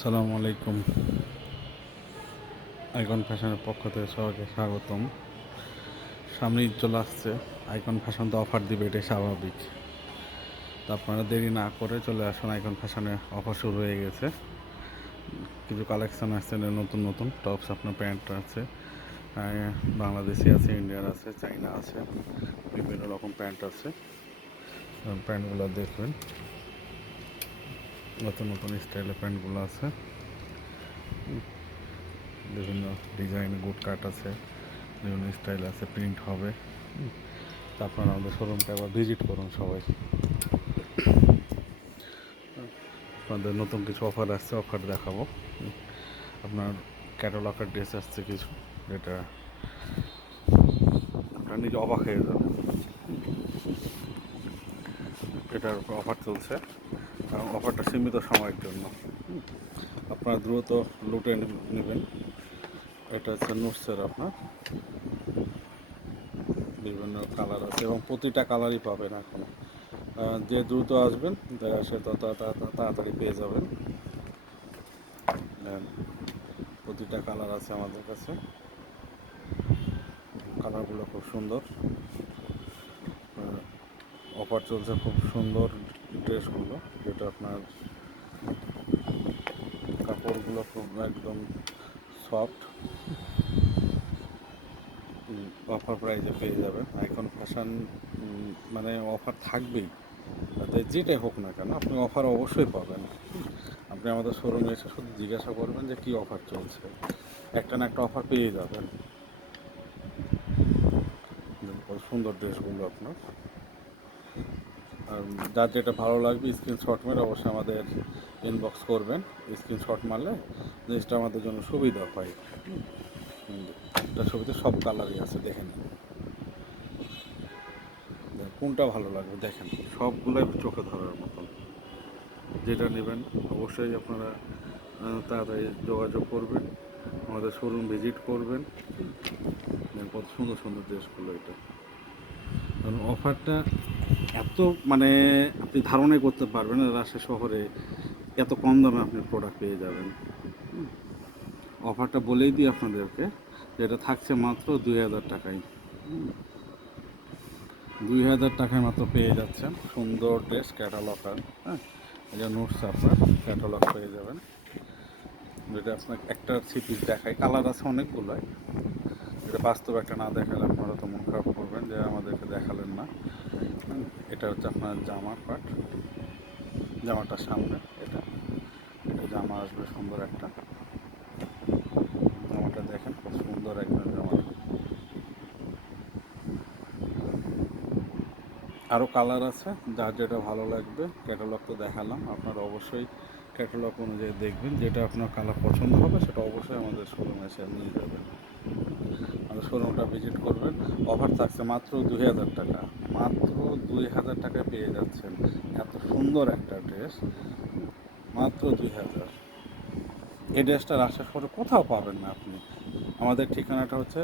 আসসালামু আলাইকুম। আইকন ফ্যাশনের পক্ষ থেকে সবাইকে স্বাগতম। সামনে ঈদ চলে আসছে, আইকন ফ্যাশন তো অফার দিবে, এটাই স্বাভাবিক। তো আপনারা দেরি না করে চলে আসুন, আইকন ফ্যাশনে অফার শুরু হয়ে গেছে। কিছু কালেকশন আসছে নতুন নতুন টপস, আপনার প্যান্ট আছে, বাংলাদেশি আছে, ইন্ডিয়ান আছে, চাইনা আছে, বিভিন্ন রকম প্যান্ট আছে। প্যান্টগুলো দেখবেন, নতুন নতুন স্টাইলের প্যান্টগুলো আছে, বিভিন্ন ডিজাইন গুড কাট আছে, বিভিন্ন স্টাইল আছে, প্রিন্ট হবে। তা আপনারা আমাদের শোরুমটা একবার ভিজিট করুন সবাই। আপনাদের নতুন কিছু অফার আসছে, অফার দেখাবো। আপনার ক্যাটালগের ড্রেস আসছে কিছু, যেটা আপনার নিজে অবাক হয়ে যাবে। এটার অফার চলছে এবং অফারটা সীমিত সময়ের জন্য। আপনারা দ্রুত লুটে নেবেন। এটা হচ্ছে নোটসের, আপনার বিভিন্ন কালার আছে এবং প্রতিটা কালারই পাবেন। এখন যে দ্রুত আসবেন সে তত তাড়াতাড়ি পেয়ে যাবেন। প্রতিটা কালার আছে আমাদের কাছে, কালারগুলো খুব সুন্দর। অফার চলছে, খুব সুন্দর ড্রেসগুলো, যেটা আপনার কাপড়গুলো খুব একদম সফট, অফার প্রাইসে পেয়ে যাবেন। আইকন ফ্যাশন মানে অফার থাকবেই, তাতে যেটাই হোক না কেন আপনি অফার অবশ্যই পাবেন। আপনি আমাদের শোরুমে এসে শুধু জিজ্ঞাসা করবেন যে কী অফার চলছে, একটা না একটা অফার পেয়ে যাবেন। সুন্দর ড্রেসগুলো আপনার, আর যার যেটা ভালো লাগবে স্ক্রিনশট মেরে অবশ্যই আমাদের ইনবক্স করবেন। স্ক্রিনশট মারলে জিনিসটা আমাদের জন্য সুবিধা হয়। একটা ছবিতে সব কালারই আছে, দেখে নিন কোনটা ভালো লাগবে, দেখেন সবগুলোই চোখে ধরার মতন। যেটা নেবেন অবশ্যই আপনারা তাড়াতাড়ি যোগাযোগ করবেন, আমাদের শোরুম ভিজিট করবেন। কত সুন্দর সুন্দর ড্রেসগুলো, এটা কারণ অফারটা এত মানে আপনি ধারণাই করতে পারবেন না, রাজশাহী শহরে এত কম দামে আপনি প্রোডাক্ট পেয়ে যাবেন। অফারটা বলেই দিই আপনাদেরকে, যেটা থাকছে মাত্র 2000 টাকায়। 2000 টাকায় মাত্র পেয়ে যাচ্ছেন সুন্দর ড্রেস ক্যাটালগার। হ্যাঁ, এটা নোটস আপনার ক্যাটালগ পেয়ে যাবেন, যেটা আপনাকে একটা সিপিস দেখায়, কালার আছে অনেকগুলোই। এটা বাস্তবে একটা না দেখালে আপনারা তো মন খারাপ করবেন যে আমাদেরকে দেখালেন না। এটা হচ্ছে আপনার জামার পার্ট, জামাটার সামনে এটা এটা জামা আসবে সুন্দর একটা। জামাটা দেখেন খুব সুন্দর একদম জামাটা। আরও কালার আছে, যার যেটা ভালো লাগবে। ক্যাটালগ তো দেখালাম, আপনারা অবশ্যই ক্যাটালগ অনুযায়ী দেখবেন, যেটা আপনার কালার পছন্দ হবে সেটা অবশ্যই আমাদের শোরুমে এসে নিয়ে যাবেন। আমাদের শোরুমটা ভিজিট করবেন। অফার থাকছে মাত্র 2000 টাকা, মাত্র 2000 টাকায় পেয়ে যাচ্ছেন এত সুন্দর একটা ড্রেস, মাত্র 2000। এই ড্রেসটা রাজশাহী শহরে কোথাও পাবেন না আপনি। আমাদের ঠিকানাটা হচ্ছে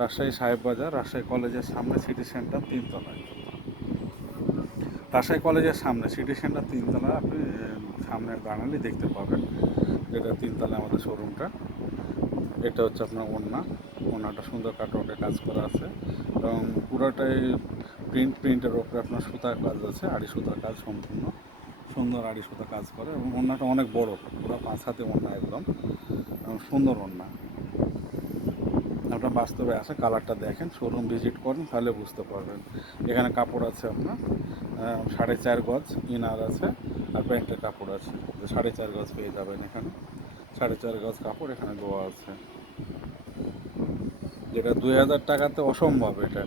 রাজশাহী সাহেব বাজার, রাজশাহী কলেজের সামনে, সিটি সেন্টার 3 তলায়। রাজশাহী কলেজের সামনে সিটি সেন্টার 3 তলা, আপনি সামনে দাঁড়ালেই দেখতে পাবেন, যেটা 3 তলায় আমাদের শোরুমটা। এটা হচ্ছে আপনার ওড়নাটা সুন্দর কাটওয়ার্কে কাজ করা আছে এবং পুরোটাই প্রিন্টের ওপরে আপনার সুতার কাজ আছে, আড়ি সুতার কাজ সম্পূর্ণ সুন্দর আড়ি সুতা কাজ করে এবং ওড়নাটা অনেক বড়, পুরো 5 হাতে ওড়না, একদম সুন্দর ওড়না। আপনার বাস্তবে আসে কালারটা দেখেন, শোরুম ভিজিট করেন, তাহলে বুঝতে পারবেন। এখানে কাপড় আছে আপনার 4.5 গজ ইনার আছে, আর প্যান্টের কাপড় আছে 4.5 গজ পেয়ে যাবেন এখানে। 4.5 গজ কাপড় এখানে দেওয়া আছে, যেটা 2000 টাকাতে অসম্ভব। এটা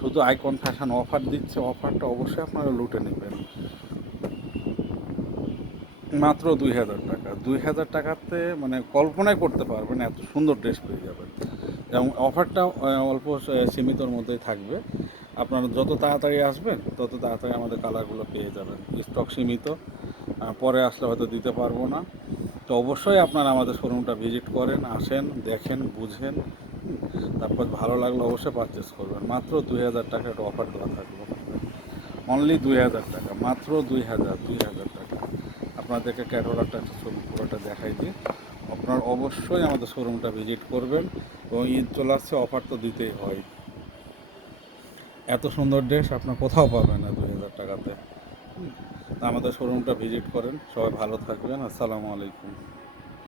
শুধু আইকন ফ্যাশন অফার দিচ্ছে, অফারটা অবশ্যই আপনারা লুটে নেবেন। মাত্র 2000 টাকা, 2000 টাকাতে মানে কল্পনাই করতে পারবেন এত সুন্দর ড্রেস পেয়ে যাবেন। এবং অফারটা অল্প সীমিতর মধ্যেই থাকবে। আপনারা যত তাড়াতাড়ি আসবেন তত তাড়াতাড়ি আমাদের কালারগুলো পেয়ে যাবেন। স্টক সীমিত, পরে আসলে হয়তো দিতে পারবো না। তো অবশ্যই আপনারা আমাদের শোরুমটা ভিজিট করেন, আসেন, দেখেন, বুঝেন, তারপর ভালো লাগলে অবশ্যই পারচেস করবেন। মাত্র 2000 টাকা একটা অফার দেওয়া থাকবে, অনলি 2000 টাকা, মাত্র 2000 টাকা। আপনাদেরকে ক্যাটালগটা একটা ছবি পুরোটা দেখাই দিই। আপনার অবশ্যই আমাদের শোরুমটা ভিজিট করবেন এবং ঈদ চলে আসছে, অফার তো দিতেই হয়। এত সুন্দর ড্রেস আপনার কোথাও পাবেন না 2000 টাকাতে। তা আমাদের শোরুমটা ভিজিট করেন। সবাই ভালো থাকবেন। আসসালামু আলাইকুম।